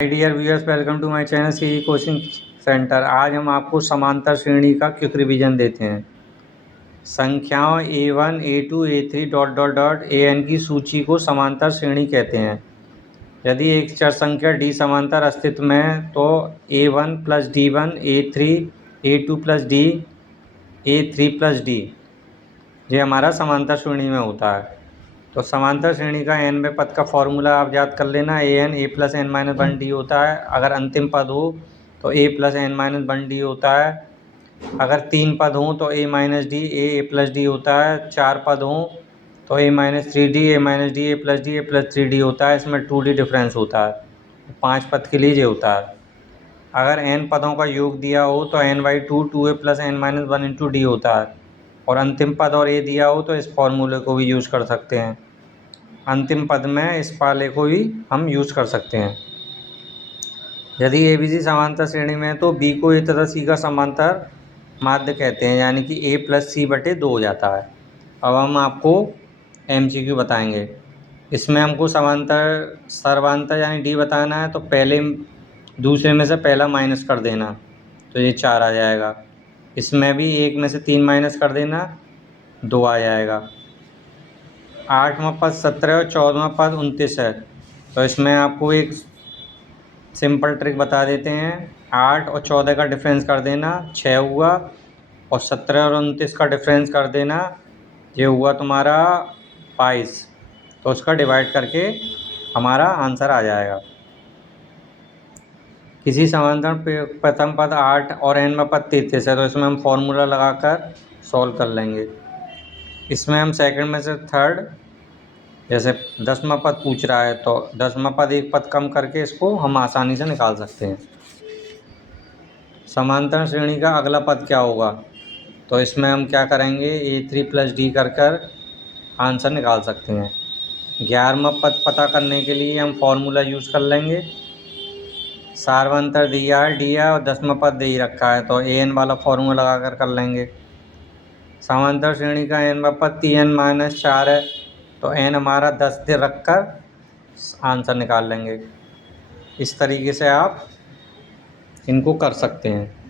Hi dear viewers, welcome to my channel C coaching centre. आज हम आपको समांतर श्रेणी का क्विक रिवीजन देते हैं। संख्याओं a1, a2, a3 dot dot dot an की सूची को समांतर श्रेणी कहते हैं। यदि एक चर संख्या d समांतर अस्तित्व में है तो a1 plus d1, a3, a2 plus d, a3 plus d ये हमारा समांतर श्रेणी में होता है। तो समांतर श्रेणी का nवें पद का फॉर्मूला आप याद कर लेना। a plus n minus one D होता है। अगर अंतिम पद हो तो a plus n minus one D होता है। अगर तीन पद हों तो a minus D A plus D होता है। चार पद हों तो a minus three D A minus D A plus three D होता है। इसमें 2d डिफरेंस होता है। पाँच पद के लिए ये होता है। अगर n पदों का योग दिया हो तो n/2 2a plus n minus one into D होता है। और अंतिम पद और a दिया हो तो इस फॉर्मूले को भी यूज़ कर सकते हैं। अंतिम पद में इस वाले को भी हम यूज़ कर सकते हैं। यदि ए बी सी समांतर श्रेणी में है तो बी को ए तथा सी का समांतर माध्य कहते हैं, यानी कि a प्लस सी बटे दो हो जाता है। अब हम आपको MCQ बताएंगे। इसमें हमको समांतर सर्वांतर यानी डी बताना है, तो पहले दूसरे में से पहला माइनस कर देना तो ये 4 आ जाएगा। इसमें भी एक में से 3 माइनस कर देना, 2 आ जाएगा। 8वां पद 17 और 14वां पद 29 है। तो इसमें आपको एक सिंपल ट्रिक बता देते हैं। 8 और 14 का डिफरेंस कर देना, 6 हुआ। और 17 और 29 का डिफरेंस कर देना, ये हुआ तुम्हारा 22। तो उसका डिवाइड करके हमारा आंसर आ जाएगा। किसी समांतर प्रथम पद 8 और nवां पद 33 है, तो इसमें हम फॉर्मूला लगाकर सॉल्व कर लेंगे। इसमें हम सेकंड में से थर्ड, जैसे 10वां पद पूछ रहा है तो 10वां पद एक पद कम करके इसको हम आसानी से निकाल सकते हैं। समांतर श्रेणी का अगला पद क्या होगा, तो इसमें हम क्या करेंगे, a3 प्लस डी कर आंसर निकाल सकते हैं। 11वां पद पता करने के लिए हम फॉर्मूला यूज़ कर लेंगे। सार्वंतर दिया है और 10वां पद दे ही रखा है, तो an वाला फॉर्मूला लगा कर लेंगे। समांतर श्रेणी का nवां पद 3n-4 है, तो n हमारा 10 दे रख कर आंसर निकाल लेंगे। इस तरीके से आप इनको कर सकते हैं।